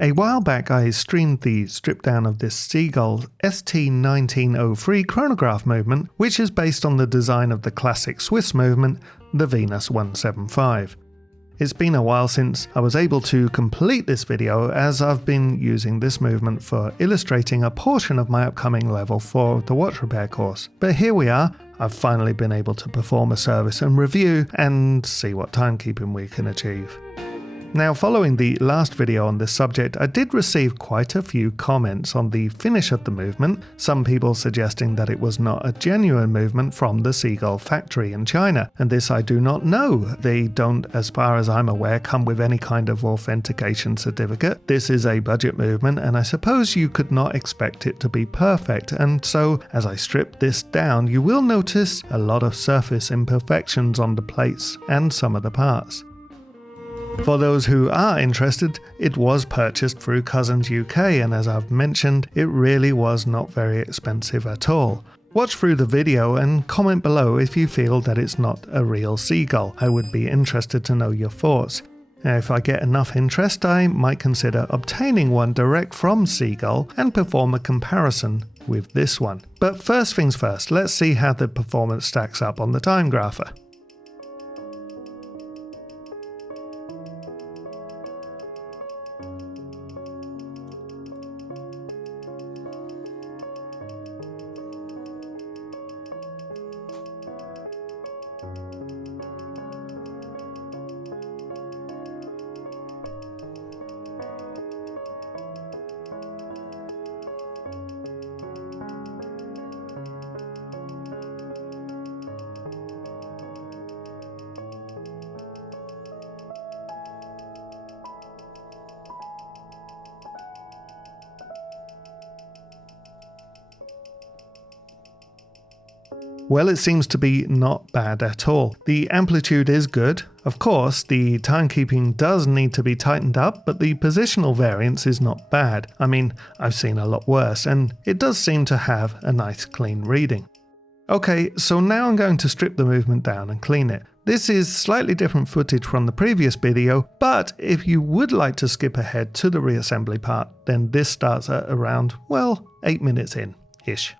A while back I streamed the strip down of this Sea-Gull ST1903 chronograph movement, which is based on the design of the classic Swiss movement, the Venus 175. It's been a while since I was able to complete this video, as I've been using this movement for illustrating a portion of my upcoming level 4 of the watch repair course. But here we are, I've finally been able to perform a service and review and see what timekeeping we can achieve. Now, following the last video on this subject, I did receive quite a few comments on the finish of the movement, some people suggesting that it was not a genuine movement from the Sea-Gull factory in China, and this I do not know. They don't, as far as I'm aware, come with any kind of authentication certificate. This is a budget movement, and I suppose you could not expect it to be perfect, and so as I strip this down, you will notice a lot of surface imperfections on the plates and some of the parts. For those who are interested, it was purchased through Cousins UK, and as I've mentioned, it really was not very expensive at all. Watch through the video and comment below if you feel that it's not a real Sea-Gull. I would be interested to know your thoughts. Now, if I get enough interest, I might consider obtaining one direct from Sea-Gull and perform a comparison with this one. But first things first, let's see how the performance stacks up on the time grapher. Well, it seems to be not bad at all. The amplitude is good. Of course, the timekeeping does need to be tightened up, but the positional variance is not bad. I mean, I've seen a lot worse, and it does seem to have a nice clean reading. Okay, so now I'm going to strip the movement down and clean it. This is slightly different footage from the previous video, but if you would like to skip ahead to the reassembly part, then this starts at around, well, 8 minutes in-ish.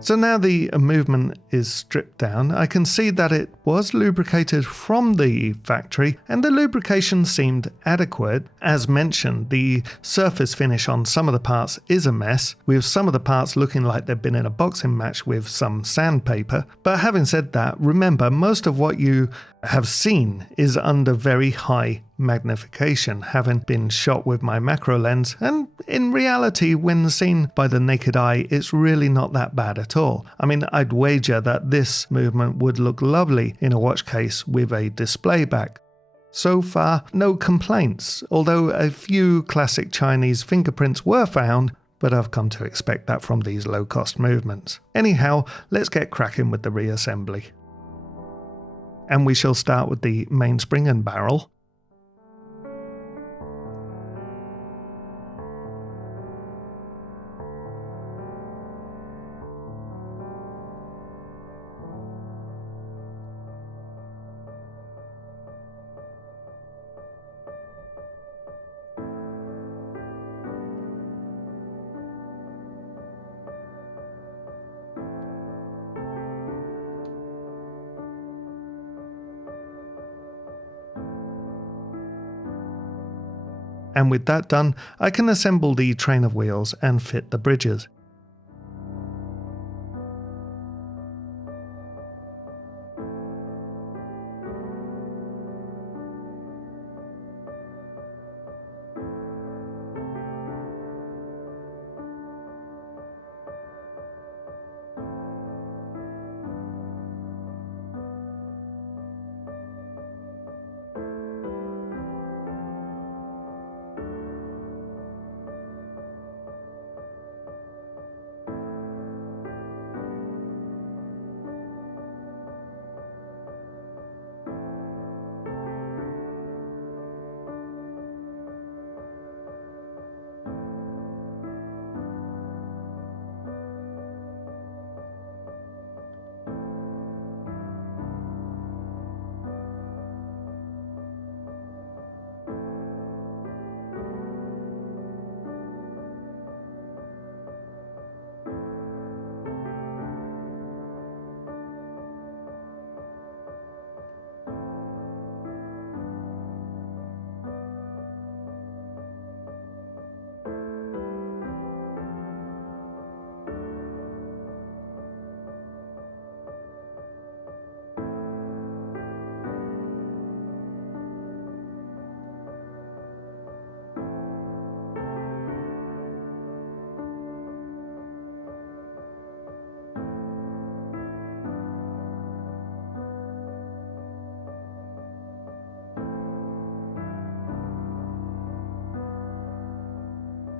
So now the movement is stripped down. I can see that it was lubricated from the factory and the lubrication seemed adequate. As mentioned, the surface finish on some of the parts is a mess, with some of the parts looking like they've been in a boxing match with some sandpaper. But having said that, remember, most of what you have seen is under very high magnification, having been shot with my macro lens, and in reality, when seen by the naked eye, it's really not that bad at all. I mean, I'd wager that this movement would look lovely in a watch case with a display back. So far, no complaints, although a few classic Chinese fingerprints were found, but I've come to expect that from these low-cost movements. Anyhow, let's get cracking with the reassembly. And we shall start with the mainspring and barrel. And with that done, I can assemble the train of wheels and fit the bridges.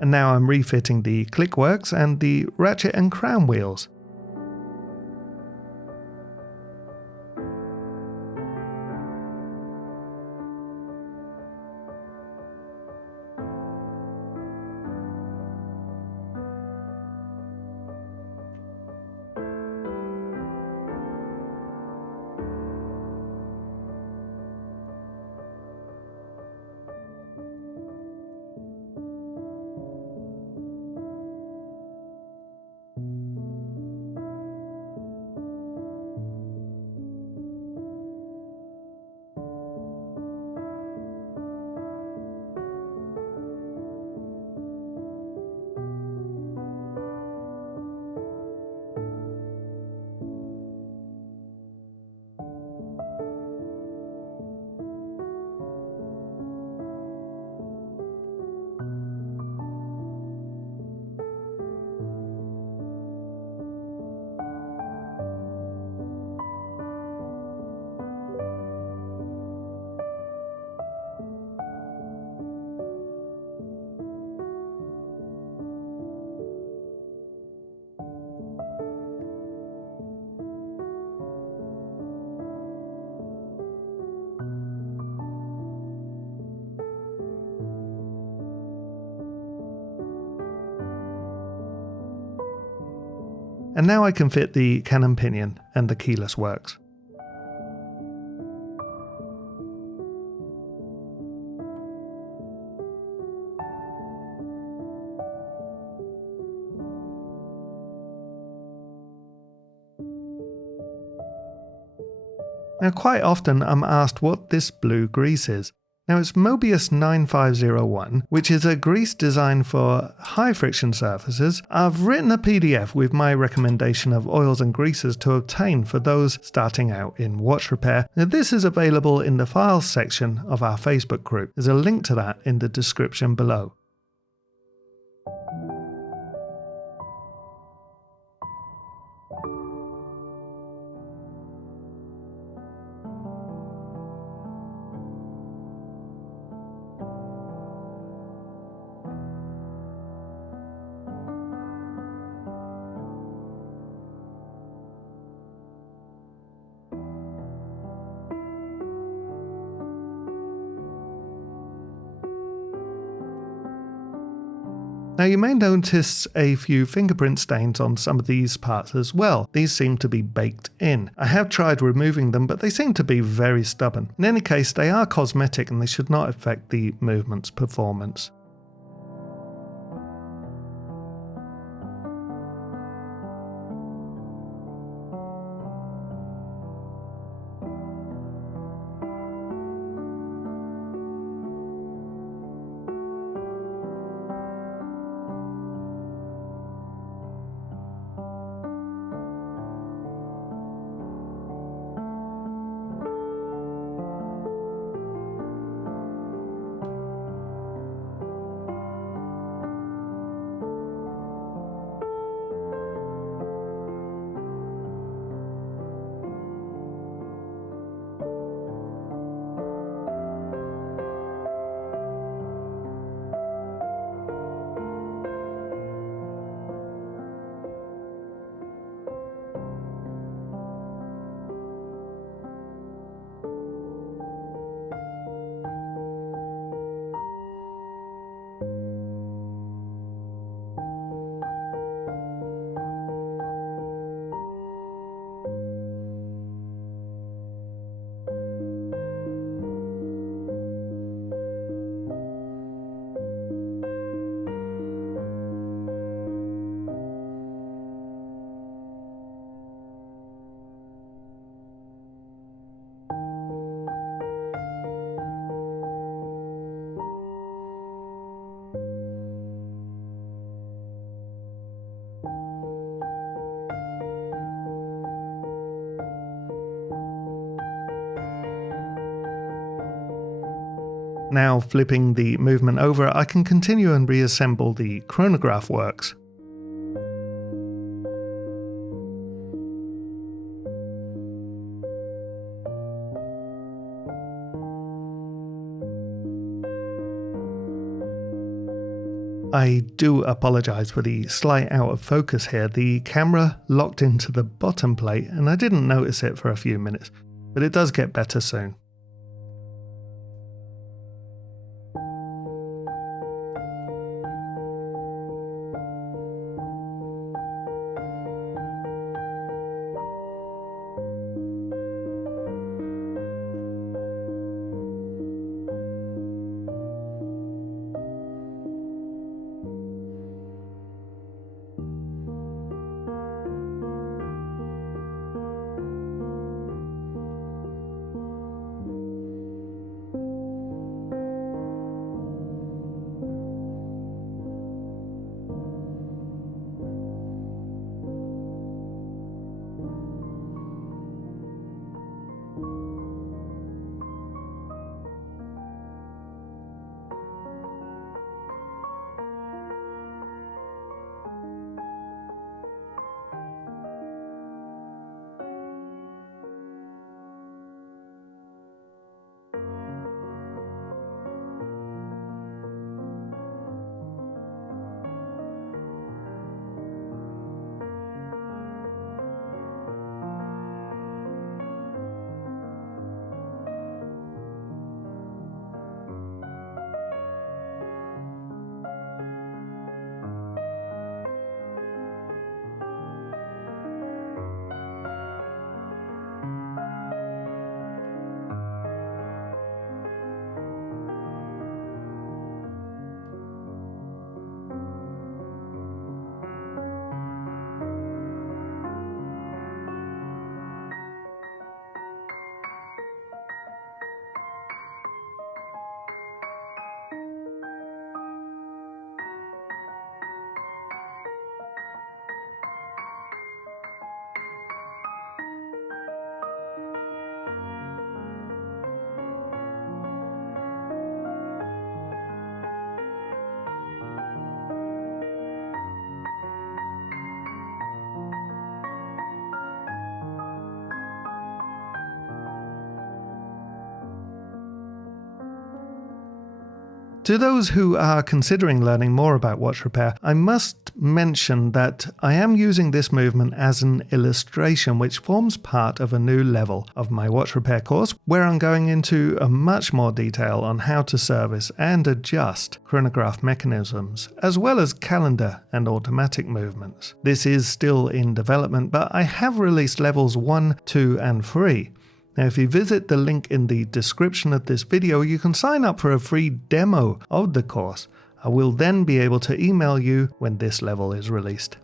And now I'm refitting the clickworks and the ratchet and crown wheels. And now I can fit the cannon pinion and the keyless works. Now, quite often I'm asked what this blue grease is. Now, it's Mobius 9501, which is a grease designed for high friction surfaces. I've written a PDF with my recommendation of oils and greases to obtain for those starting out in watch repair. Now, this is available in the files section of our Facebook group. There's a link to that in the description below. Now you may notice a few fingerprint stains on some of these parts as well. These seem to be baked in. I have tried removing them, but they seem to be very stubborn. In any case, they are cosmetic and they should not affect the movement's performance. Now flipping the movement over, I can continue and reassemble the chronograph works. I do apologise for the slight out of focus here. The camera locked into the bottom plate and I didn't notice it for a few minutes, but it does get better soon. To those who are considering learning more about watch repair, I must mention that I am using this movement as an illustration which forms part of a new level of my watch repair course, where I'm going into a much more detail on how to service and adjust chronograph mechanisms, as well as calendar and automatic movements. This is still in development, but I have released levels 1, 2 and 3. Now, if you visit the link in the description of this video, you can sign up for a free demo of the course. I will then be able to email you when this level is released.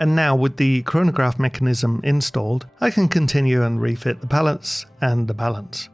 And now with the chronograph mechanism installed, I can continue and refit the pallets and the balance.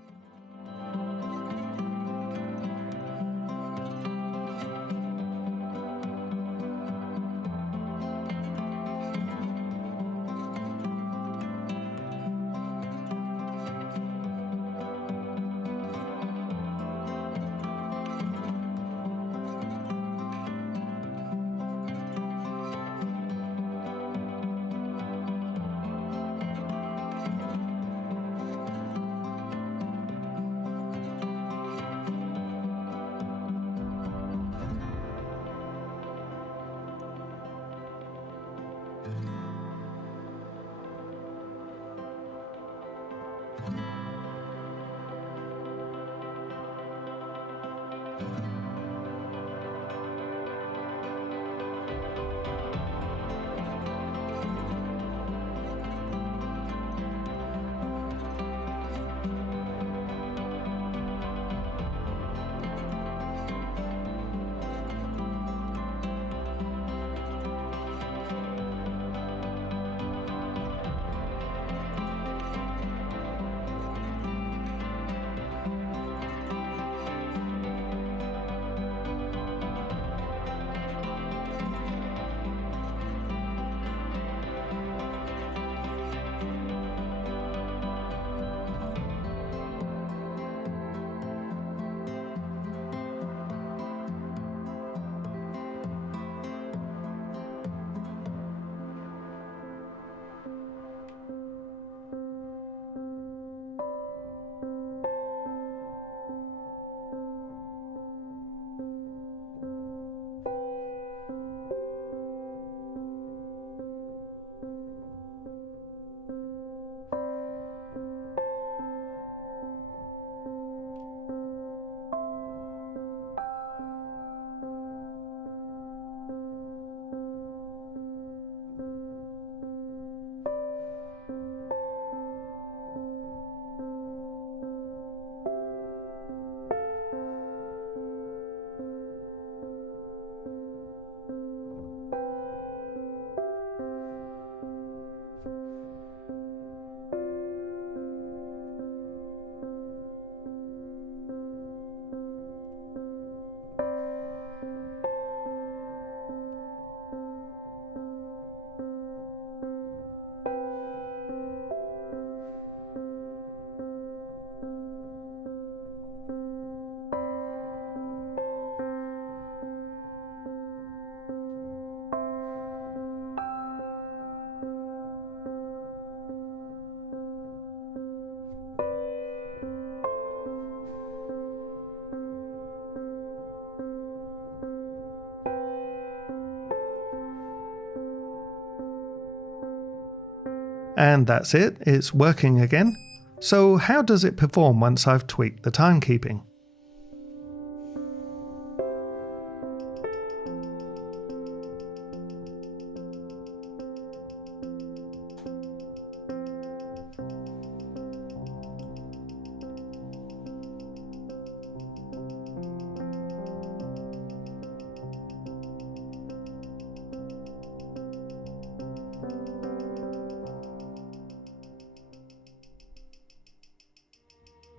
And that's it, it's working again. So how does it perform once I've tweaked the timekeeping?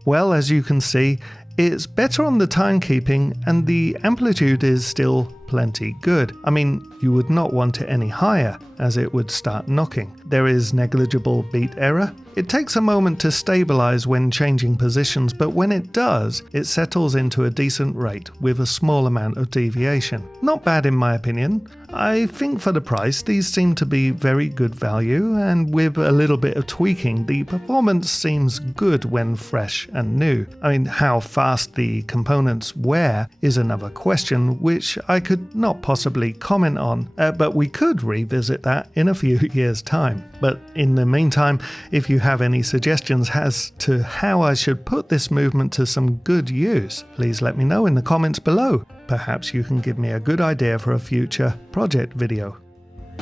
Well, as you can see, it's better on the timekeeping and the amplitude is still plenty good. I mean, you would not want it any higher as it would start knocking. There is negligible beat error. It takes a moment to stabilize when changing positions, but when it does, it settles into a decent rate with a small amount of deviation. Not bad in my opinion. I think for the price, these seem to be very good value, and with a little bit of tweaking, the performance seems good when fresh and new. I mean, how fast the components wear is another question, which I could not possibly comment on, but we could revisit that in a few years' time. But in the meantime, if you have any suggestions as to how I should put this movement to some good use, please let me know in the comments below. Perhaps you can give me a good idea for a future project video.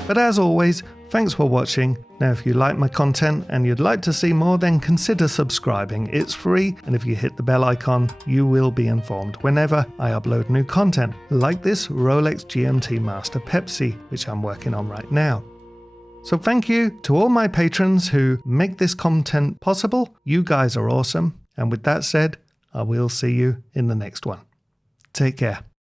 But as always, thanks for watching. Now if you like my content and you'd like to see more, then consider subscribing. It's free, and if you hit the bell icon, you will be informed whenever I upload new content, like this Rolex GMT Master Pepsi, which I'm working on right now. So thank you to all my patrons who make this content possible. You guys are awesome. And with that said, I will see you in the next one. Take care.